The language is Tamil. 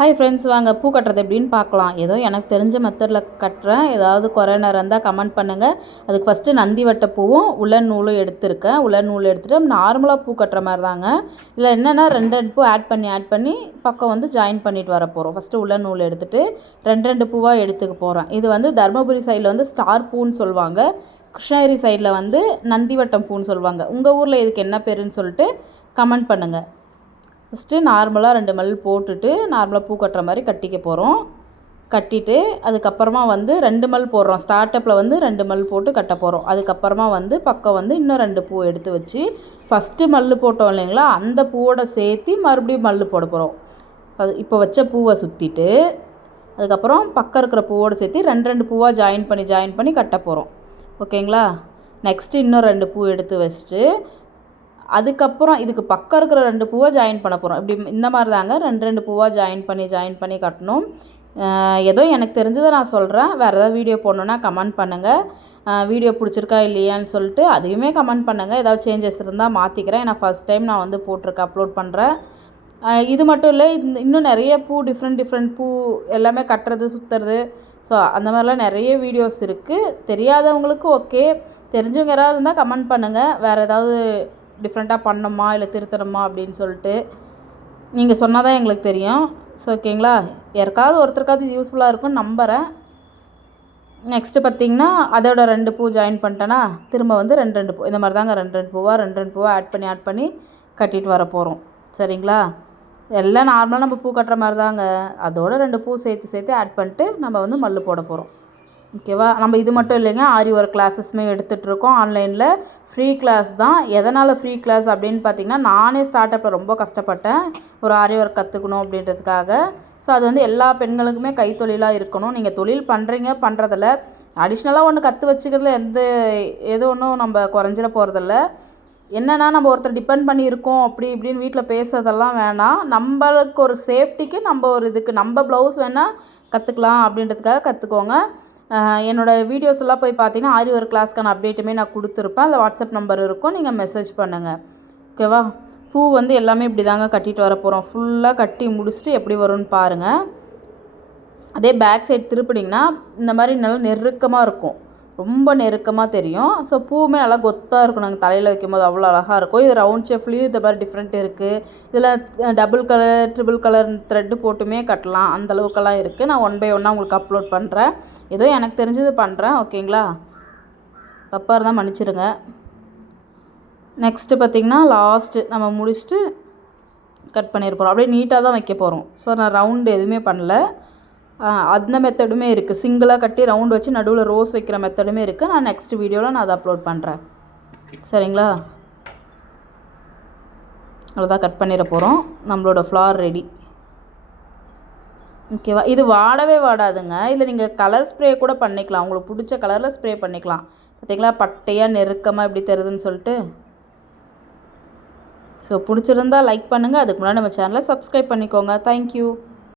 ஹாய் ஃப்ரெண்ட்ஸ் வாங்க பூ கட்டுறது எப்படின்னு பார்க்கலாம். ஏதோ எனக்கு தெரிஞ்ச மெத்தடில் கட்டுறேன். ஏதாவது குறை இருந்தால் கமெண்ட் பண்ணுங்கள் அதுக்கு ஃபஸ்ட்டு நந்தி வட்ட பூவும் உலன் நூலும் எடுத்திருக்கேன். உலன் நூல் எடுத்துகிட்டு நார்மலாக பூ கட்டுற மாதிரி தாங்க இல்லை என்னென்னா ரெண்டு ரெண்டு பூ ஆட் பண்ணி ஆட் பண்ணி பக்கம் வந்து ஜாயின் பண்ணிட்டு வர போகிறோம் ஃபஸ்ட்டு உலன் நூல் எடுத்துகிட்டு ரெண்டு ரெண்டு பூவாக எடுத்துக்க போகிறேன் இது வந்து தருமபுரி சைடில் வந்து ஸ்டார் பூன்னு சொல்லுவாங்க. கிருஷ்ணகிரி சைடில் வந்து நந்திவட்டம் பூன்னு சொல்லுவாங்க. உங்கள் ஊரில் இதுக்கு என்ன பேருன்னு சொல்லிட்டு கமெண்ட் பண்ணுங்கள் ஃபஸ்ட்டு நார்மலாக ரெண்டு மல் போட்டுட்டு நார்மலாக பூ கட்டுற மாதிரி கட்டிக்க போகிறோம் கட்டிட்டு அதுக்கப்புறமா வந்து ரெண்டு மல் போடுறோம். ஸ்டார்டப்பில் வந்து ரெண்டு மல் போட்டு கட்ட போகிறோம் அதுக்கப்புறமா வந்து பக்கம் வந்து இன்னும் ரெண்டு பூ எடுத்து வச்சு ஃபஸ்ட்டு மல் போட்டோம் இல்லைங்களா? அந்த பூவோட சேர்த்து மறுபடியும் மல் போட போகிறோம் அது இப்போ வச்ச பூவை சுற்றிட்டு அதுக்கப்புறம் பக்கம் இருக்கிற பூவோடு சேர்த்து ரெண்டு ரெண்டு பூவாக ஜாயின் பண்ணி ஜாயின் பண்ணி கட்ட போகிறோம் ஓகேங்களா நெக்ஸ்ட்டு இன்னும் ரெண்டு பூ எடுத்து வச்சுட்டு அதுக்கப்புறம் இதுக்கு பக்கம் இருக்கிற ரெண்டு பூவை ஜாயின் பண்ண போகிறோம் இப்படி இந்த மாதிரி தாங்க ரெண்டு ரெண்டு பூவாக ஜாயின் பண்ணி ஜாயின் பண்ணி கட்டணும். ஏதோ எனக்கு தெரிஞ்சதை நான் சொல்கிறேன் வேறு ஏதாவது வீடியோ போடணுன்னா கமெண்ட் பண்ணுங்கள் வீடியோ பிடிச்சிருக்கா இல்லையான்னு சொல்லிட்டு அதையுமே கமெண்ட் பண்ணுங்கள் ஏதாவது சேஞ்சஸ் இருந்தால் மாற்றிக்கிறேன் ஏன்னா ஃபஸ்ட் டைம் நான் வந்து போட்டிருக்கேன் அப்லோட் பண்ணுறேன் இது மட்டும் இல்லை இன்னும் நிறைய பூ டிஃப்ரெண்ட் டிஃப்ரெண்ட் பூ எல்லாமே கட்டுறது சுற்றுறது ஸோ அந்த மாதிரிலாம் நிறைய வீடியோஸ் இருக்குது தெரியாதவங்களுக்கு ஓகே தெரிஞ்சவங்க யாராவது இருந்தால் கமெண்ட் பண்ணுங்கள் வேறு ஏதாவது டிஃப்ரெண்ட்டாக பண்ணணுமா இல்லை திருத்தணுமா அப்படின்னு சொல்லிட்டு நீங்கள் சொன்னால் தான் எங்களுக்கு தெரியும். ஸோ ஓகேங்களா யாருக்காவது ஒருத்தருக்காவது இது யூஸ்ஃபுல்லாக இருக்கும்னு நம்புகிறேன் நெக்ஸ்ட்டு பார்த்திங்கன்னா அதோட ரெண்டு பூ ஜாயின் பண்ணிட்டேன்னா திரும்ப வந்து ரெண்டு ரெண்டு பூ. இந்த மாதிரி தாங்க ரெண்டு ரெண்டு பூவாக ரெண்டு ரெண்டு பூவாக ஆட் பண்ணி ஆட் பண்ணி கட்டிட்டு வர போகிறோம் சரிங்களா? எல்லாம் நார்மலாக நம்ம பூ கட்டுற மாதிரி தாங்க அதோட ரெண்டு பூ சேர்த்து சேர்த்து ஆட் பண்ணிட்டு நம்ம வந்து மல்லு போட போகிறோம் ஓகேவா? நம்ம இது மட்டும் இல்லைங்க ஆரி ஒர்க் கிளாஸஸ்மே எடுத்துகிட்ருக்கோம் ஆன்லைனில் ஃப்ரீ கிளாஸ் தான். எதனால் ஃப்ரீ கிளாஸ் அப்படின்னு பார்த்தீங்கன்னா நானே ஸ்டார்ட் அப்பில் ரொம்ப கஷ்டப்பட்டேன். ஒரு ஆரி ஒர்க் கற்றுக்கணும் அப்படின்றதுக்காக. ஸோ அது வந்து எல்லா பெண்களுக்குமே கைத்தொழிலாக இருக்கணும். நீங்கள் தொழில் பண்ணுறீங்க பண்ணுறதில்ல அடிஷ்னலாக ஒன்று கற்று வச்சுக்கிறதுல எந்த எது ஒன்றும் நம்ம குறைஞ்சிட போகிறதில்ல என்னென்னா நம்ம ஒருத்தர் டிபெண்ட் பண்ணி இருக்கோம் அப்படி இப்படின்னு வீட்டில் பேசுறதெல்லாம் வேணாம். நம்மளுக்கு ஒரு சேஃப்டிக்கு நம்ம ஒரு இதுக்கு நம்ம ப்ளவுஸ் வேணால் கற்றுக்கலாம் அப்படின்றதுக்காக கற்றுக்கோங்க என்னோடய வீடியோஸ் எல்லாம் போய் பார்த்தீங்கன்னா ஆரி ஒரு கிளாஸ்க்கான அப்டேட்டுமே நான் கொடுத்துருப்பேன். அதில் வாட்ஸ்அப் நம்பர் இருக்கும். நீங்கள் மெசேஜ் பண்ணுங்கள் ஓகேவா பூ வந்து எல்லாமே இப்படி தாங்க கட்டிட்டு வர போகிறோம் ஃபுல்லாக கட்டி முடிச்சுட்டு எப்படி வரும்னு பாருங்கள் அதே பேக் சைட் திருப்பினீங்கன்னா இந்த மாதிரி நல்லா நெருக்கமாக இருக்கும். ரொம்ப நெருக்கமாக தெரியும். ஸோ பூவுமே நல்லா கொத்தாக இருக்கும். நாங்கள் தலையில் வைக்கும்போது அவ்வளோ அழகாக இருக்கும். இது ரவுண்ட் ஷேப்லேயும் இந்த மாதிரி டிஃப்ரெண்ட் இருக்குது இதில் double colour triple colour thread போட்டுமே கட்டலாம். அந்தளவுக்கெல்லாம் இருக்குது நான் ஒன் பை ஒன்னாக உங்களுக்கு அப்லோட் பண்ணுறேன் ஏதோ எனக்கு தெரிஞ்சது பண்ணுறேன் ஓகேங்களா தப்பாக இருந்தால் மன்னிச்சிடுங்க நெக்ஸ்ட்டு பார்த்திங்கன்னா லாஸ்ட்டு நம்ம முடிச்சுட்டு கட் பண்ணியிருப்போம் அப்படியே நீட்டாக தான் வைக்க போகிறோம் ஸோ நான் ரவுண்டு எதுவுமே பண்ணல. அந்த மெத்தடுமே இருக்குது சிங்கிளாக கட்டி ரவுண்ட் வச்சு நடுவில் ரோஸ் வைக்கிற மெத்தடுமே இருக்குது நான் நெக்ஸ்ட் வீடியோவில் நான் அதை அப்லோட் பண்ணுறேன் சரிங்களா? அவ்வளோதான் கட் பண்ணிட போகிறோம் நம்மளோட ஃப்ளார் ரெடி ஓகேவா இது வாடவே வாடாதுங்க. இல்லை நீங்கள் கலர் ஸ்ப்ரே கூட பண்ணிக்கலாம். உங்களுக்கு பிடிச்ச கலரில் ஸ்ப்ரே பண்ணிக்கலாம். பார்த்தீங்களா பட்டையாக நெருக்கமாக எப்படி தருதுன்னு சொல்லிட்டு. ஸோ பிடிச்சிருந்தா லைக் பண்ணுங்கள் அதுக்கு முன்னாடி நம்ம சேனலை சப்ஸ்கிரைப் பண்ணிக்கோங்க. தேங்க்யூ